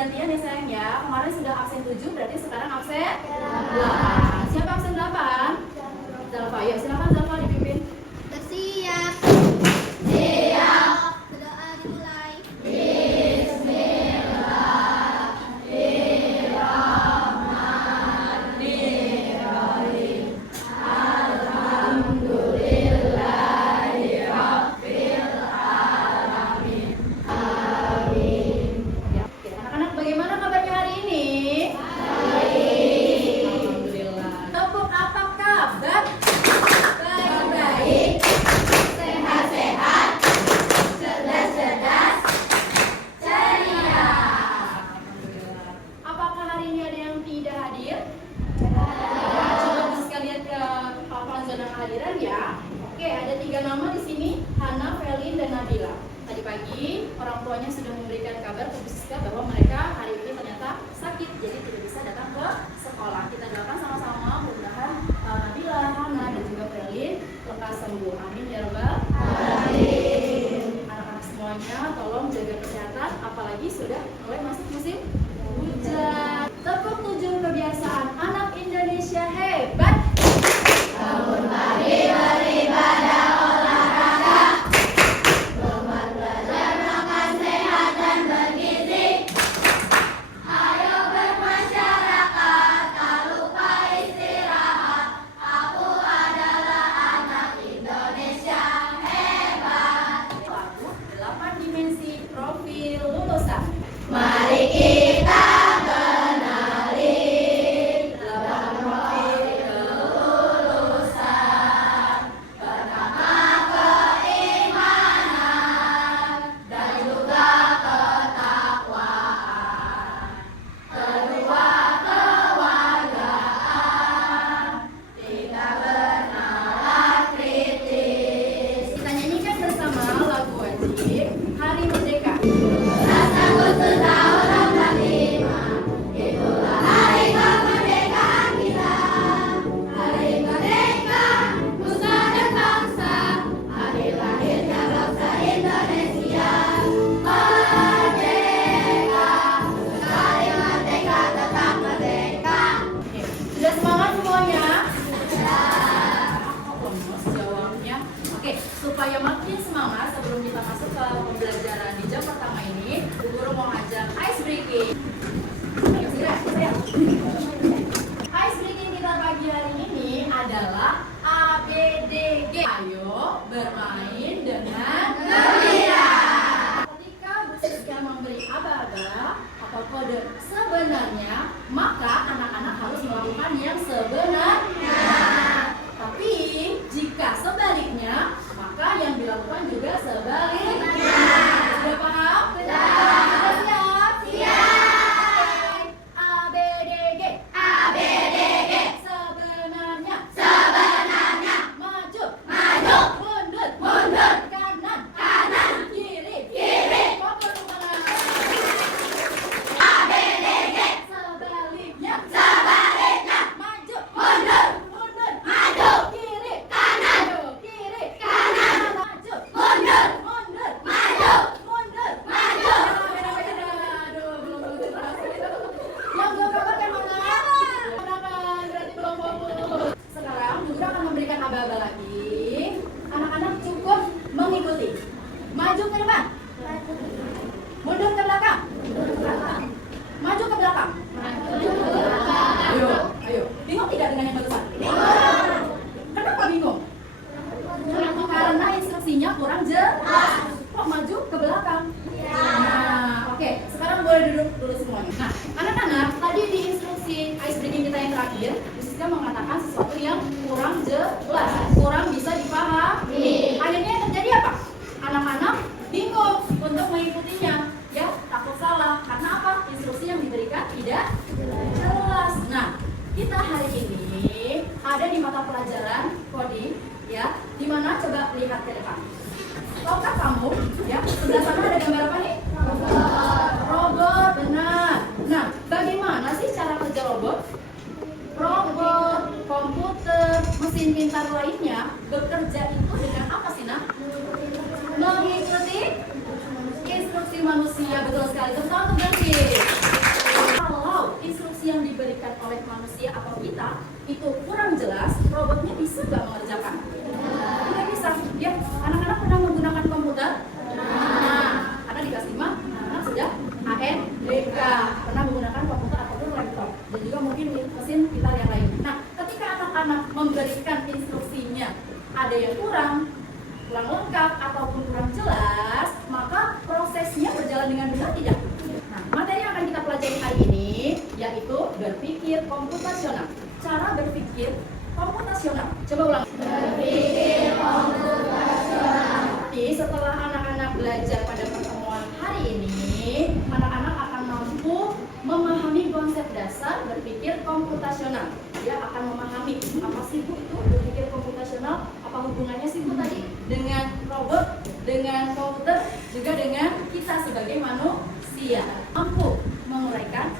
gantian ya sayang ya. Kemarin sudah absen 7, berarti sekarang absen 8. Siapa absen 8? Zalfa, yuk silakan Zalfa dipimpin. Bersiap. Berdoa dimulai. Ya, oke. Anak-anak bagaimana kabarnya hari ini? Baik. Alhamdulillah. Tepuk apa kabar? Baik-baik. Sehat-sehat. Cerdas-cerdas. Ceria. Alhamdulillah. Apakah hari ini ada yang tidak hadir? Coba sekalian lihat ke papan zona kehadiran ya. Oke, ada 3 nama di sini, Hana, Felin, dan Nabila. Tadi pagi orang tuanya sudah memberikan kabar ke Bu Siska bahwa mereka hari ini ternyata sakit, jadi tidak bisa datang ke sekolah. Kita doakan sama-sama mudah-mudahan Nabila, Hana, dan juga Felin lekas sembuh. Amin ya rabbal alamin. Anak-anak semuanya tolong jaga kesehatan, apalagi sudah mulai masuk musim hujan. Tepuk 7 kebiasaan anak Indonesia hebat. Bangun pagi beribadah olahraga. Berbuat belajar makan sehat dan bergizi. Ayo bermasyarakat, tak lupa istirahat. Aku adalah anak Indonesia hebat. Lalu 8 dimensi profil lulusan. Mari kita kenali 8 profil kelulusan. Pertama keimanan dan juga ketakwaan. Kedua kewargaan. Tiga bernalar kritis. Kita nyanyikan bersama lagu wajib Hari Merdeka. 11 Agustus tahun 45, itulah hari kemerdekaan kita. Hari merdeka, nusa dan bangsa, hari lahirnya bangsa Indonesia. Merdeka, sekali merdeka tetap merdeka. Oke, sudah semangat semuanya? Ya. Lemes jawabnya. Oke, supaya makin semangat sebelum kita masuk ke pembelajaran di jam pertama ini, Bu Guru mau ngajak ice breaking. Ayo, silakan. Ice breaking kita pagi hari ini adalah ABDG. Ayo bermain dengan Gembira. Ketika Bu Siska memberi aba-aba atau kode sebenarnya, maka anak-anak harus melakukan yang sebenarnya. Tapi jika sebaliknya, maka yang dilakukan juga sebaliknya. Sudah paham? Sudah siap? Siap. ABDG. ABDG. Sebenarnya. Sebenarnya. Maju. Maju. Mundur. Mundur. Kanan. Kanan. Kiri. Kiri. Fokus ke kanan. ABDG. Sebaliknya. Sebaliknya. Maju. Mundur. Mundur. Maju. Kiri. Kanan. Maju. Kiri. Kanan. Maju. Mundur. Mundur. Maju. Mundur. Maju. Aduh, belum berhasil. Yang gak kabarkan mana? Anak-anak, berarti belum fokus. Sekarang Guru akan memberikan aba-aba lagi. Anak-anak cukup mengikuti. Maju ke depan. Mundur ke belakang. Maju ke belakang. Ayo, ayo. Bingung tidak dengan yang barusan? Kenapa bingung? Karena instruksinya kurang jelas. Kok maju ke belakang? Nah, oke. Sekarang boleh duduk dulu semuanya. Nah, anak-anak, tadi di instruksi ice breaking kita yang terakhir, Bu Siska mengatakan sesuatu yang kurang jelas, kurang bisa dipahami. Akhirnya yang terjadi apa? Anak-anak bingung untuk mengikutinya. Ya, takut salah. Karena apa? Instruksi yang diberikan tidak jelas. Nah, kita hari ini ada di mata pelajaran coding, ya, di mana coba lihat ke depan. Tahukah kamu, ya, sebelah sana ada gambar apa nih? Robot, benar. Nah, bagaimana sih cara kerja robot? Robot, komputer, mesin pintar lainnya bekerja itu dengan apa sih, Nah? Mengikuti instruksi manusia, betul sekali. Tepuk tangan untuk Ganti. kurang lengkap ataupun kurang jelas, maka prosesnya berjalan dengan benar tidak? Nah, materi yang akan kita pelajari hari ini yaitu berpikir komputasional. Cara berpikir komputasional. Coba ulang. Berpikir komputasional. Jadi setelah anak-anak belajar pada pertemuan hari ini, anak-anak akan mampu memahami konsep dasar berpikir komputasional. Dia akan memahami apa sih Bu itu berpikir komputasional, apa hubungannya sih Bu tadi dengan robot, dengan komputer, juga dengan kita sebagai manusia. Mampu menguraikan,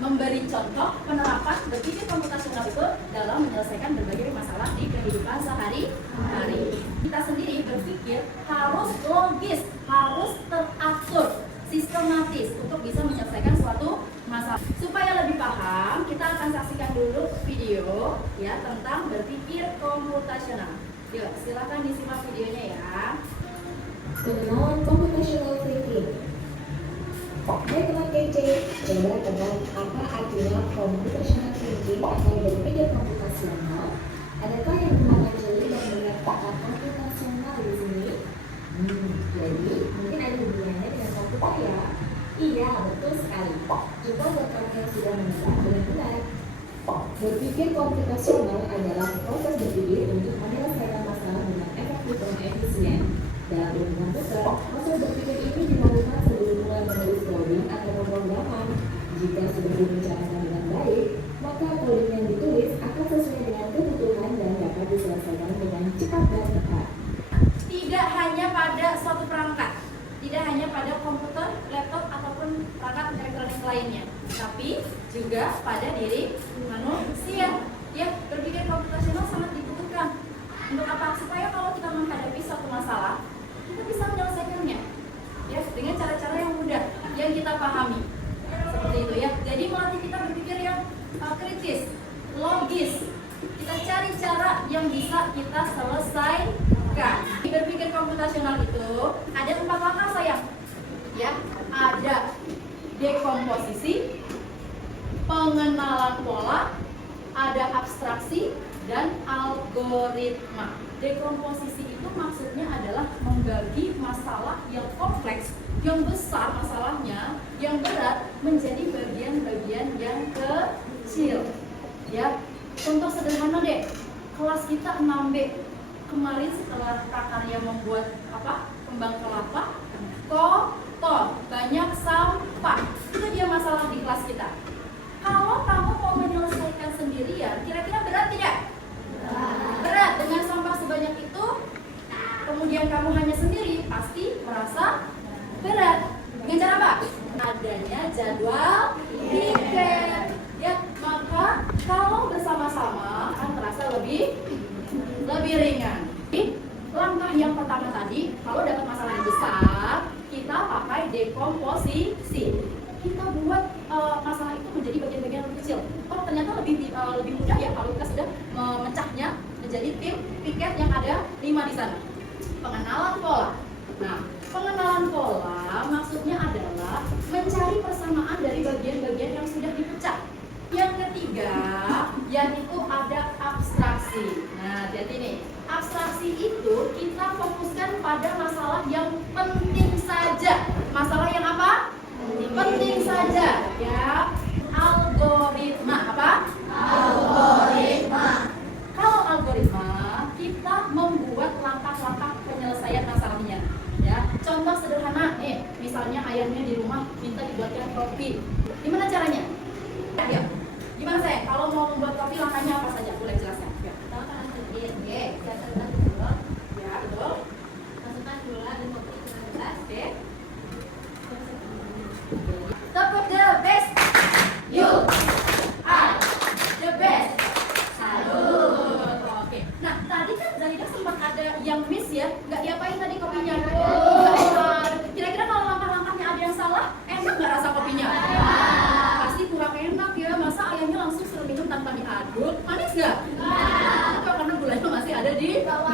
memberi contoh penerapan berpikir komputasional itu dalam menyelesaikan berbagai masalah di kehidupan sehari-hari. Kita sendiri berpikir harus logis, harus teratur, sistematis untuk bisa menyelesaikan suatu masalah. Supaya lebih paham, kita akan saksikan dulu video ya tentang berpikir komputasional. Yuk, silakan disimak videonya ya. Pengenalan computational thinking. Baiklah kece, coba kenal apa artinya computational thinking atau berpikir komputasional. Adakah yang pernah jeli dan melihat kata komputasional di sini? Jadi mungkin ada hubungannya dengan komputer ya? Iya, betul sekali. Coba buat orang yang sudah menebak dengan benar. Berpikir komputasional adalah proses berpikir untuk menyelesaikan masalah dengan efektif dan efisien. Dalam ilmu komputer, proses berpikir ini dilakukan sebelum mulai menulis coding atau pemrograman. Jika sudah direncanakan dengan baik, maka coding yang ditulis akan sesuai dengan kebutuhan dan dapat diselesaikan dengan cepat dan tepat. Tidak hanya pada suatu perangkat, tidak hanya pada komputer, laptop, ataupun perangkat elektronik lainnya, tapi juga pada diri manusia. Ya, berpikir komputasional sangat dibutuhkan. Untuk apa? Supaya kalau kita menghadapi suatu masalah, kita bisa menyelesaikannya ya dengan cara-cara yang mudah, yang kita pahami. Seperti itu ya. Jadi melatih kita berpikir yang kritis, logis. Kita cari cara yang bisa kita selesaikan. Berpikir komputasional itu ada 4 langkah sayang. Ya, ada dekomposisi, pengenalan pola, ada abstraksi, dan algoritma. Dekomposisi itu maksudnya adalah membagi masalah yang kompleks, yang besar masalahnya, yang berat menjadi bagian-bagian yang kecil. Ya, contoh sederhana deh, kelas kita 6B. Kemarin setelah prakarya membuat kembang kelapa, kotor, banyak sampah. Itu dia masalah di kelas kita. Kalau kamu mau menyelesaikan sendirian, kira-kira berat tidak? Berat. Dengan sampah sebanyak itu, kemudian kamu hanya sendiri, pasti merasa berat. Dengan cara apa? Adanya jadwal piket. Ya, maka kalau bersama-sama akan terasa lebih ringan. Langkah yang pertama tadi, kalau dapat masalah yang besar, kita pakai dekomposisi. Kita buat masalah itu menjadi bagian-bagian lebih kecil. Oh, ternyata lebih mudah ya kalau kita sudah memecahnya menjadi tim piket yang ada 5 di sana. Pengenalan pola. Nah, pengenalan pola maksudnya adalah mencari persamaan dari bagian-bagian yang sudah dipecah. Yang ketiga, yaitu ada abstraksi. Nah, jadi nih, abstraksi itu kita fokuskan pada masalah yang penting saja. Masalah yang apa? Penting saja, ya. Algoritma apa? Algoritma. Kalau algoritma, kita membuat langkah-langkah penyelesaian masalahnya. Ya, contoh sederhana, misalnya ayahnya di rumah minta dibuatkan kopi. Gimana caranya? Ya, gimana saya? Kalau mau membuat kopi, langkahnya apa saja? Boleh jelaskan? Ya. Pertama kan bikin, siapkan gula, Ya, betul. masukkan gula dan kopi ke dalam gelas. Oke. Tepuk the best. You are The best. Salut. Oke. Nah, tadi kan Zahida sempat ada yang miss ya, nggak diapain tadi kopinya? Kira-kira kalau langkah-langkahnya ada yang salah, enak nggak rasa kopinya? Pasti kurang enak ya. Masa ayahnya langsung suruh minum tanpa diaduk? Manis nggak? Itu karena gulanya masih ada di bawah.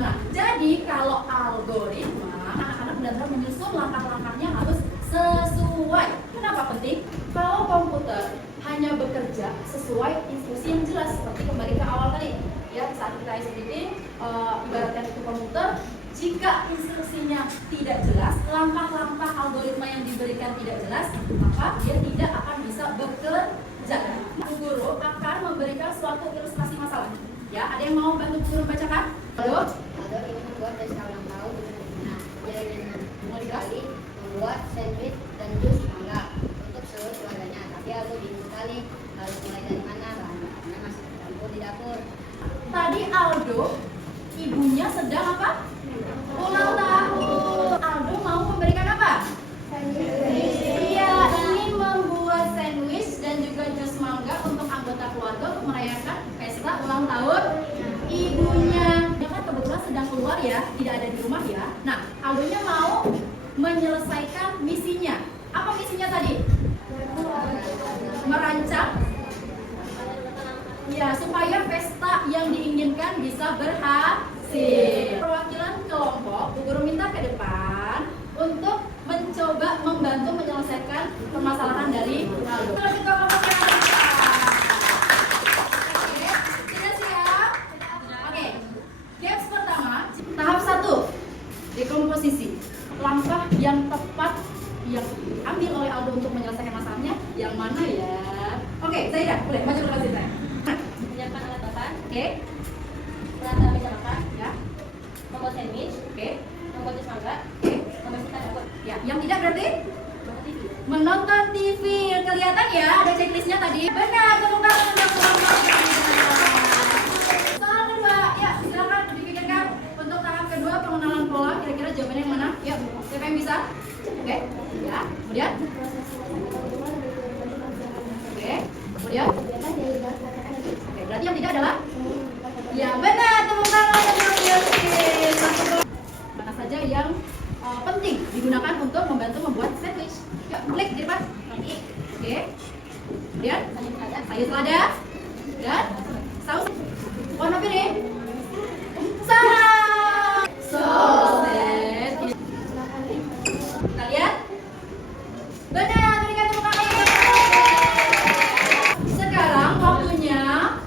Nah, jadi kalau algoritma, anak-anak benar-benar menyusun langkah-langkahnya harus sesuai. Kenapa penting? Kalau komputer hanya bekerja sesuai instruksi yang jelas, seperti kembali ke awal tadi ya, saat kita SPT ibaratkan itu komputer, Jika instruksinya tidak jelas, langkah-langkah algoritma yang diberikan tidak jelas, maka dia tidak akan bisa bekerja. Guru akan memberikan suatu ilustrasi masalah. Ya, ada yang mau bantu guru bacakan? Halo? Aldo ingin membuat pesta ulang tahun. Nah, dia ingin sekali membuat sandwich dan jus mangga untuk seluruh keluarganya. Tapi Aldo bingung sekali harus mulai dari mana karena masih tercampur di dapur. Tadi Aldo, ibunya sedang apa? Ulang tahun. Aldo mau memberikan apa? Iya, ingin membuat sandwich dan juga jus mangga untuk anggota keluarga untuk merayakan pesta ulang tahun ibunya. Dia kan kebetulan sedang keluar ya, tidak ada di rumah ya. Nah, Aldonya mau menyelesaikan misinya. Apa misinya tadi? Merancang. Ya, supaya pesta yang diinginkan bisa berhasil. Perwakilan kelompok, Bu Guru minta ke depan untuk mencoba membantu menyelesaikan permasalahan dari Aldo. Oke, sudah siap? Oke, games pertama, tahap 1, dekomposisi. Langkah yang tepat yang diambil oleh Aldo untuk menyelesaikan masalahnya, yang mana ya? Oke, Zaidah, boleh maju ke kasih saya. Menyiapkan alat makan, Oke, peralatan meja makan, ya, membuat sandwich, oke, membuat jus mangga, oke. membersihkan dapur, Ya, yang tidak berarti menonton TV. menonton TV. Kelihatan ya, ada checklistnya tadi. Benar, tepuk tangan untuk kelompok yang benar. Soal kedua, ya silakan dipikirkan untuk tahap kedua pengenalan pola. Kira-kira jawabannya yang mana? Ya, siapa yang bisa? Oke, ya. Kemudian, oke, kemudian, oke. Berarti yang tidak adalah? Ya, benar. Tepuk tangan untuk Yusuf. Mana saja yang penting digunakan untuk membantu membuat sandwich. Yuk, klik di depan. Oke. Kemudian sayur selada dan saus warna piring. Salah. Soset. Kita lihat. Benar, berikan tepuk tangan. Sekarang waktunya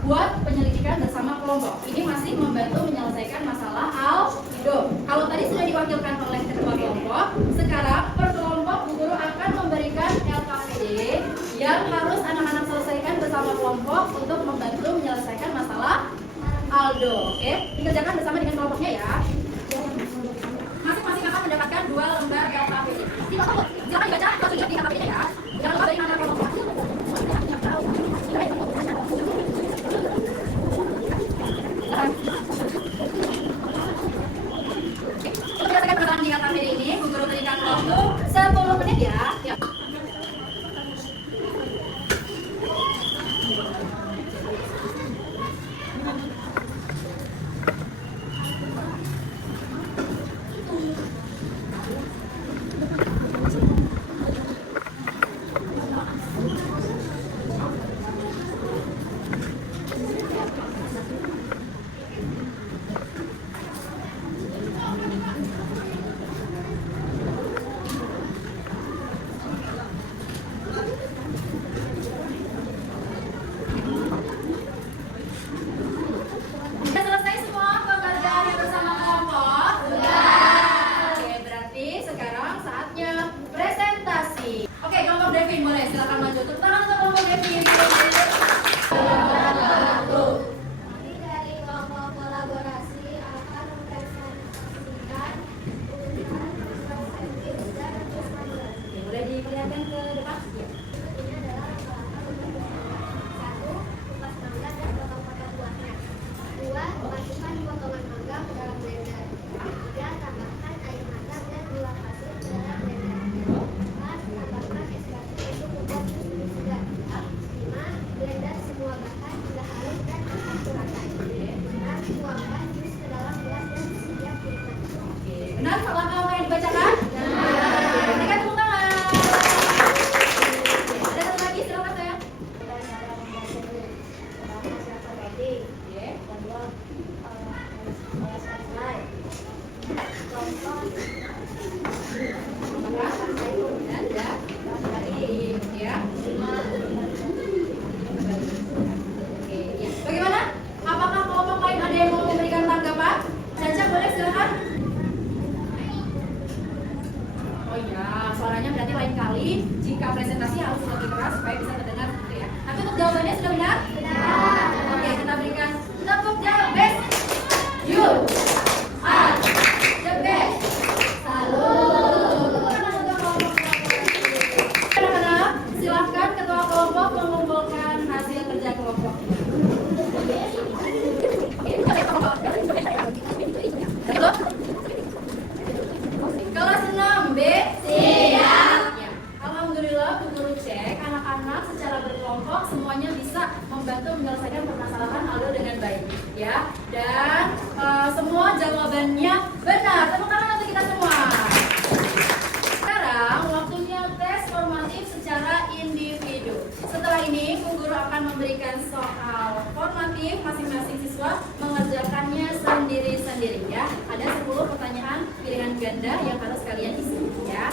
buat penyelidikan bersama kelompok. Ini masih membantu menyelesaikan masalah Aldo. Kalau tadi sudah diwakilkan oleh ketua kelompok, sekarang per kelompok Bu Guru akan memberikan LKPD yang harus anak-anak selesaikan bersama kelompok untuk membantu menyelesaikan masalah Aldo. Oke, dikerjakan bersama dengan kelompoknya ya. Masing-masing akan mendapatkan 2 lembar LKPD. Silakan dibaca langsung di LKPD-nya ya. Jangan lupa dari nama kelompok. Berdasarkan peraturan di LKPD ini, Bu Guru berikan waktu 10 menit ya. Ya. Sudah selesai semua pekerjaannya bersama kelompok? Sudah. Oke, berarti sekarang saatnya presentasi. Oke, kelompok Devin boleh silakan maju. Tepuk tangan untuk kelompok Devin. Kami dari kelompok kolaborasi akan mempresentasikan keunikan sandwich dan jus mangga. Oke, boleh diperlihatkan ke depan? Ya. Ini adalah langkah-langkah membuat sandwich. 1. Kupas mangga dan potong-potong buahnya. 2. Masukkan potongan mangga ke dalam blender. 3. Tambahkan air matang dan gula pasir ke dalam blender. 4. Tambahkan es batu untuk membuat jus lebih segar. 5. Blender semua bahan hingga halus dan aduk rata. 6. Tuangkan jus ke dalam gelas dan siap dinikmati. Oke, benar langkah-langkah yang dibacakan? Benar. Berikan tepuk tangan. Ada satu lagi, silakan saya. Dan cara membuat sandwich. Pertama, siapkan roti. Oke. Kedua, oleskan selai. Contoh, Apakah? Dan ya. Dari ya. 5. Oke, ya. Bagaimana? Apakah kelompok lain ada yang mau memberikan tanggapan? Caca boleh silakan. Ya, suaranya berarti lain kali. Jika presentasi harus lebih keras supaya bisa terdengar gitu ya. Tapi untuk jawabannya sudah benar? Benar. Oke, kita berikan tepuk tangan best. You are the best. Salut. Anak-anak, silakan ketua kelompok mengumpulkan hasil kerja kelompok. Kelas 6B. Siap. Ya. Alhamdulillah, Bu Guru cek anak-anak secara berkelompok semuanya bisa membantu menyelesaikan permasalahan alur dengan baik, ya. Dan semua jawabannya benar. Tepuk tangan untuk kita semua. Sekarang waktunya tes formatif secara individu. Setelah ini, Bu Guru akan memberikan soal formatif, masing-masing siswa mengerjakannya sendiri-sendiri ya. Ada 10 pertanyaan pilihan ganda yang harus kalian isi ya.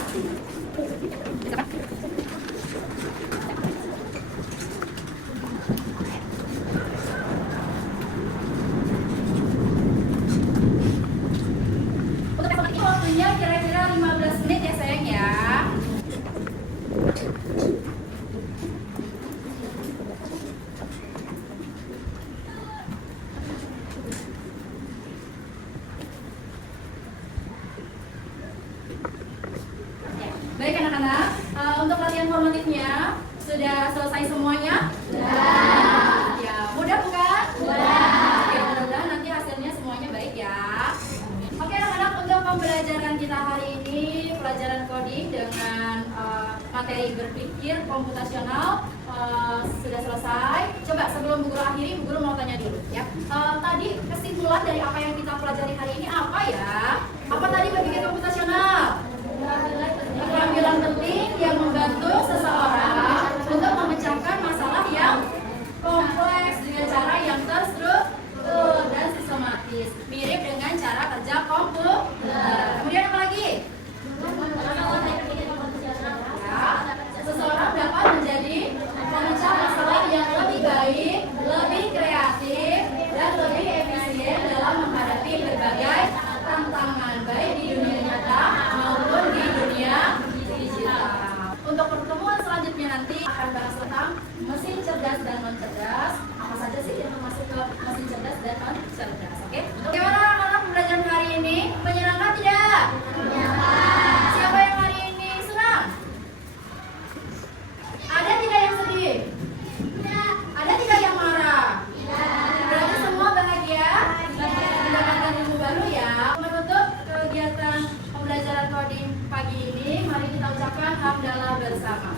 Untuk tes formatif waktunya kira-kira 15 menit ya sayang ya. Baik anak-anak, untuk latihan formatifnya sudah selesai semuanya? Sudah. Ya, mudah bukan? Mudah. Ya, mudah-mudahan nanti hasilnya semuanya baik ya. Oke anak-anak, untuk pembelajaran kita hari ini pelajaran coding dengan materi berpikir komputasional sudah selesai. Coba sebelum Bu Guru akhiri, Bu Guru mau tanya dulu ya. Tadi kesimpulan dari apa yang kita pelajari hari ini apa ya? Apa tadi berpikir komputasional? Keterampilan penting yang membantu seseorang untuk memecahkan masalah yang kompleks dengan cara yang terstruktur dan sistematis, mirip dengan cara kerja komputer. Kemudian apa lagi? Ya, seseorang dapat menjadi pemecah masalah yang lebih baik, lebih kreatif, dan lebih efisien dalam menghadapi berbagai tantangan baik di dunia nyata maupun di dunia digital. Untuk pertemuan selanjutnya nanti akan bahas tentang mesin cerdas dan non cerdas. Apa saja sih yang masuk ke mesin cerdas dan non cerdas? Oke? Bagaimana anak-anak pembelajaran hari ini? Menyenangkan tidak? Menyenangkan. Siapa yang hari ini senang? Ada tidak yang sedih? Tidak. Ada tidak yang marah? Tidak. Berarti semua bahagia? Mendapatkan ilmu baru ya. Menutup kegiatan pembelajaran coding pagi ini, mari kita ucapkan hamdalah bersama.